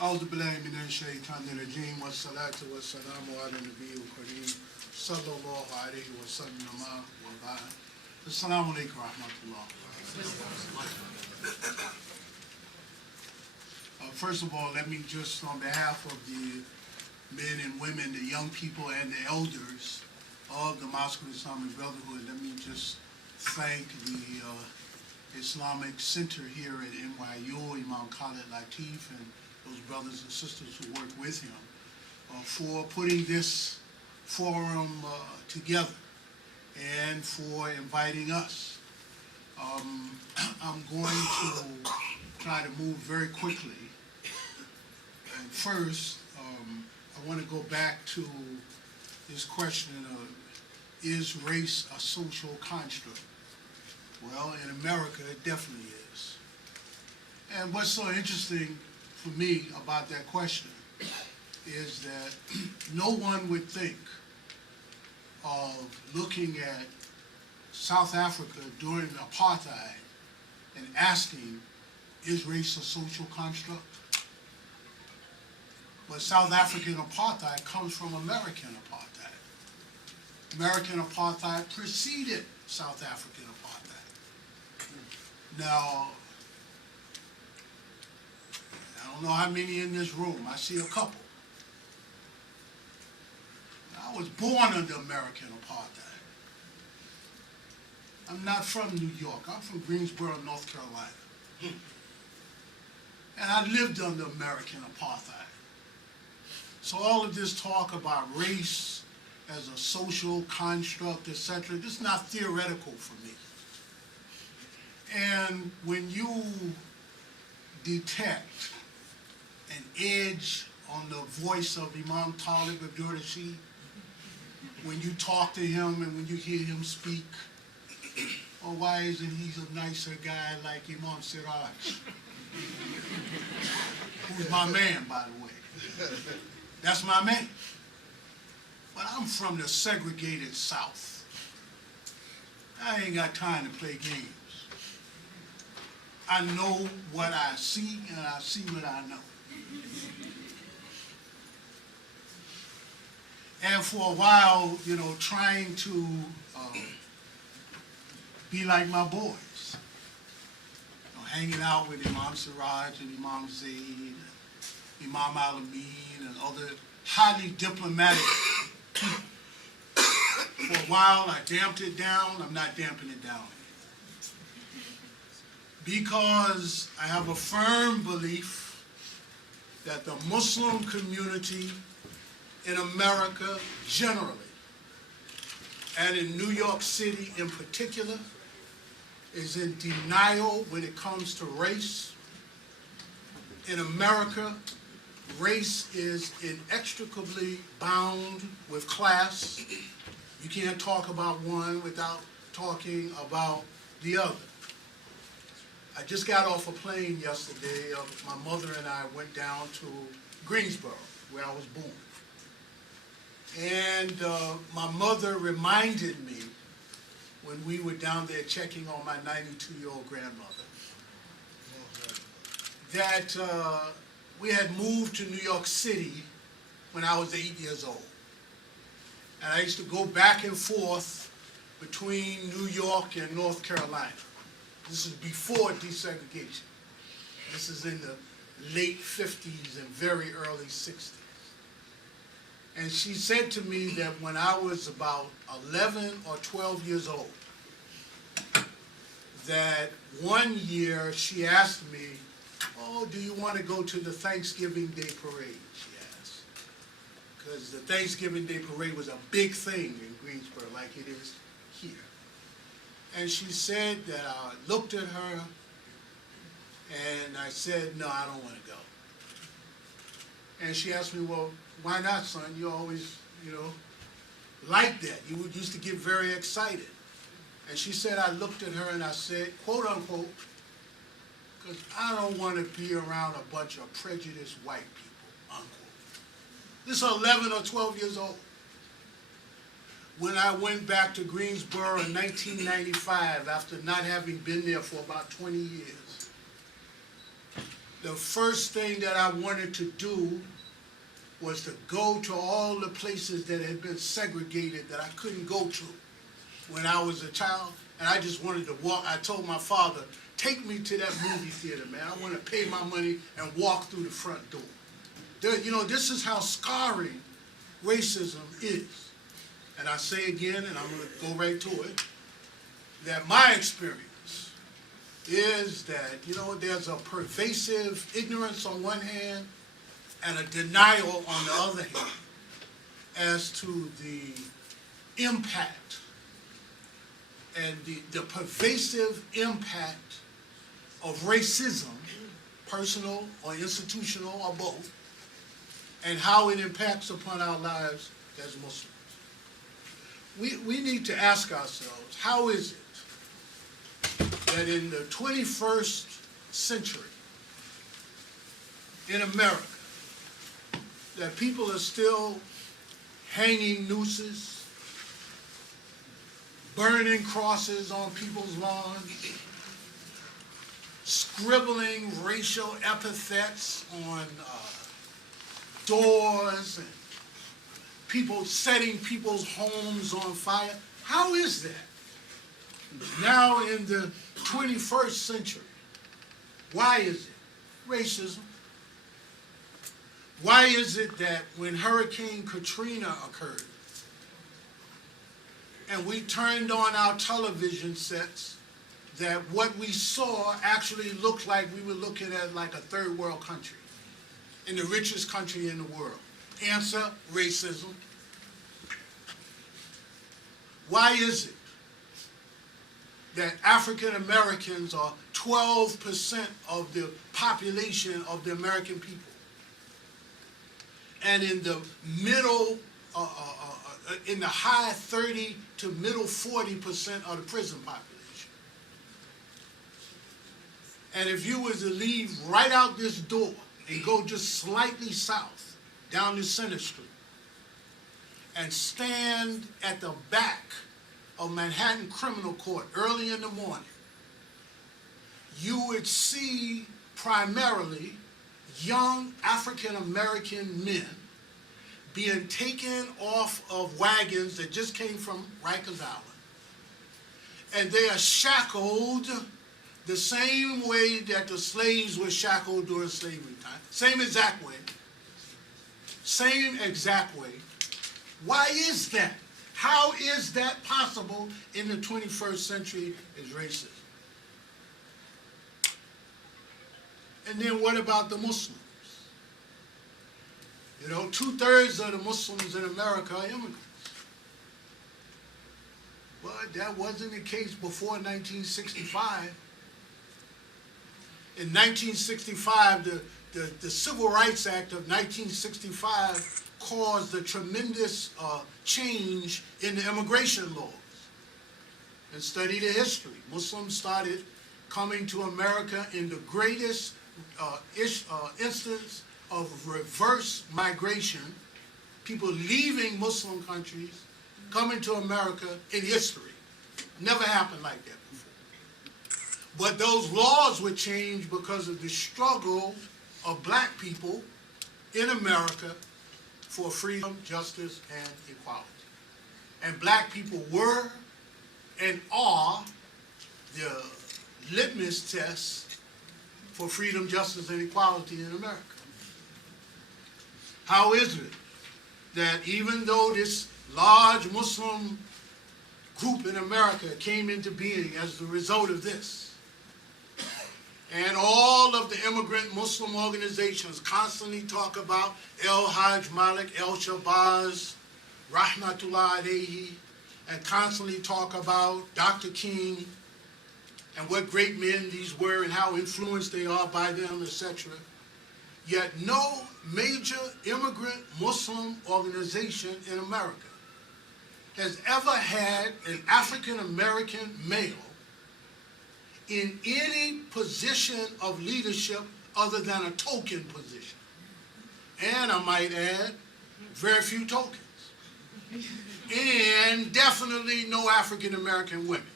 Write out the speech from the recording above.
أعوذ بالله من الشيطان الرجيم والصلاة والسلام على النبي الكريم صلى الله عليه وسلم وبعد. Assalamu alaikum wa rahmatullah. First of all, let me just, on behalf of the men and women, the young people and the elders of the Mosque of Islamic Brotherhood, let me just thank the Islamic Center here at NYU, Imam Khalid Latif, and those brothers and sisters who work with him for putting this forum together and for inviting us. I'm going to try to move very quickly. And first, I want to go back to this question of, is race a social construct? Well, in America, it definitely is. And what's so interesting for me about that question is that no one would think of looking at South Africa during apartheid and asking, is race a social construct? But South African apartheid comes from American apartheid. American apartheid preceded South African apartheid. Now, I don't know how many in this room. I see a couple. I was born under American apartheid. I'm not from New York. I'm from Greensboro, North Carolina. And I lived under American apartheid. So all of this talk about race as a social construct, etc., this is not theoretical for me. And when you detect an edge on the voice of Imam Talib, Abdur, Rashid, when you talk to him and when you hear him speak, oh, why isn't he a nicer guy like Imam Siraj? Who's my man, by the way. That's my man. But I'm from the segregated South. I ain't got time to play games. I know what I see, and I see what I know. And for a while, you know, trying to be like my boys, you know, hanging out with Imam Siraj and Imam Zaid, Imam Al-Amin, and other highly diplomatic people. For a while, I damped it down. I'm not damping it down. Because I have a firm belief that the Muslim community in America generally, and in New York City in particular, is in denial when it comes to race. In America, race is inextricably bound with class. You can't talk about one without talking about the other. I just got off a plane yesterday. My mother and I went down to Greensboro, where I was born. And my mother reminded me when we were down there checking on my 92-year-old grandmother that we had moved to New York City when I was 8 years old. And I used to go back and forth between New York and North Carolina. This is before desegregation. This is in the late 50s and very early 60s. And she said to me that when I was about 11 or 12 years old, that one year she asked me, oh, do you want to go to the Thanksgiving Day Parade, she asked. Because the Thanksgiving Day Parade was a big thing in Greensboro, like it is here. And she said that I looked at her and I said, no, I don't want to go. And she asked me, well, why not, son? You always, you know, like that. You used to get very excited. And she said, I looked at her and I said, quote unquote, because I don't want to be around a bunch of prejudiced white people, unquote. This is 11 or 12 years old. When I went back to Greensboro in 1995, after not having been there for about 20 years, the first thing that I wanted to do was to go to all the places that had been segregated that I couldn't go to when I was a child, and I just wanted to walk. I told my father, take me to that movie theater, man. I want to pay my money and walk through the front door. You know, this is how scarring racism is. And I say again, and I'm going to go right to it, that my experience is that, you know, there's a pervasive ignorance on one hand and a denial on the other hand as to the impact and the pervasive impact of racism, personal or institutional or both, and how it impacts upon our lives as Muslims. We need to ask ourselves, how is it that in the 21st century in America, that people are still hanging nooses, burning crosses on people's lawns, scribbling racial epithets on doors, and people setting people's homes on fire? How is that? Now in the 21st century, why is it? Racism. Why is it that when Hurricane Katrina occurred, and we turned on our television sets, that what we saw actually looked like we were looking at like a third world country, in the richest country in the world? Answer, racism. Why is it that African Americans are 12% of the population of the American people? And in the middle, in the high 30 to middle 40% of the prison population. And if you was to leave right out this door and go just slightly south, down the Center Street, and stand at the back of Manhattan Criminal Court early in the morning, you would see primarily young African-American men being taken off of wagons that just came from Rikers Island. And they are shackled the same way that the slaves were shackled during slavery time. Same exact way. Same exact way. Why is that? How is that possible in the 21st century is racism? And then what about the Muslims? You know, 2/3 of the Muslims in America are immigrants. But that wasn't the case before 1965. In 1965, the Civil Rights Act of 1965 caused a tremendous change in the immigration laws. And study the history. Muslims started coming to America in the greatest instance of reverse migration, people leaving Muslim countries, coming to America in history. Never happened like that before. But those laws were changed because of the struggle of black people in America for freedom, justice, and equality. And black people were and are the litmus test for freedom, justice, and equality in America. How is it that even though this large Muslim group in America came into being as the result of this, and all of the immigrant Muslim organizations constantly talk about El Hajj Malik, El Shabazz, Rahmatullah Alayhi, and constantly talk about Dr. King, and what great men these were and how influenced they are by them, etc. Yet no major immigrant Muslim organization in America has ever had an African-American male in any position of leadership other than a token position. And I might add, very few tokens. And definitely no African-American women.